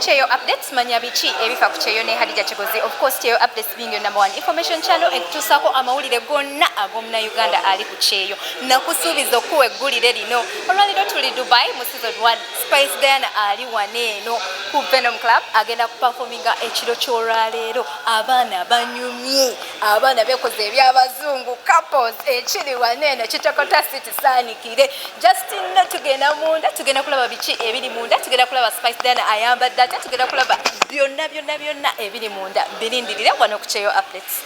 Cheyo updates manya bichi ebifa ku Cheyo ne Hadija Kigozi. Of course Cheyo updates being your number one information channel ekutusako amawulire gonna ag'omuna Uganda ali ku Cheyo. Nakusuubiza okuwa eggulire lino. Olwaliro tuli Dubai mu season 1. Spice Diana ali waneeno ku Venom Club agenda kuperforminga ekiro ky'olwaleero. Abaana banyumye, abaana bekoze ebyabazungu couples ekiri waneeno kitokota city saanikire. Justin tugenda munda tugenda kulaba bichi ebiri munda tugenda kulaba Spice Diana ayambadde ate tugenda kulaba byonna ebiri munda birindirire wano ku Cheyo updates.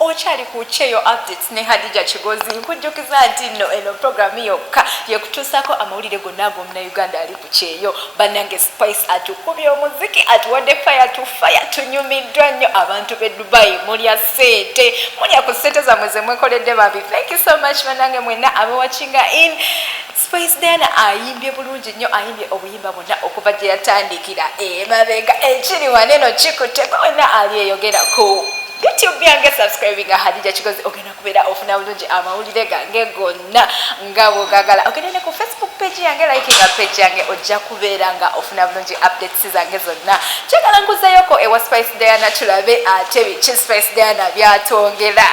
Okyali ku Kyeyo Updates ne Hadija Kigozi nkujjukiza nti nno eno programu yokka yekutuusaako amawulire gonna ag'omunnayuganda ali ku Kyeyo. Bannange Spice atukubye omuziki atuwadde fire to fire, tunyumiddwa nnyo. Abantu b'e Dubai mulya ssente, mulya ku ssente zammwe ze mwekoledde babi. Thank you so much bannange mwenna abawachinga in. Spice Diana ayimbye bulungi nnyo, ayimbye obuyimba bwonna okuva gye yatandikira emabega. Ekiri waneno kikutte wenna ali eyogerako. YouTube yange subscribing Hadija Kigozi ogenda kubeera ofuna bulungi amawulire gange gonna nga bw'ogagala. Ogenda ne ku Facebook page yange, likinga page yange, ojja kubeera nga ofuna bulungi updates zange zonna. Kyagala nkuzayoko ewa Spice Diana tulabe ate biki Spice Diana byatwongera.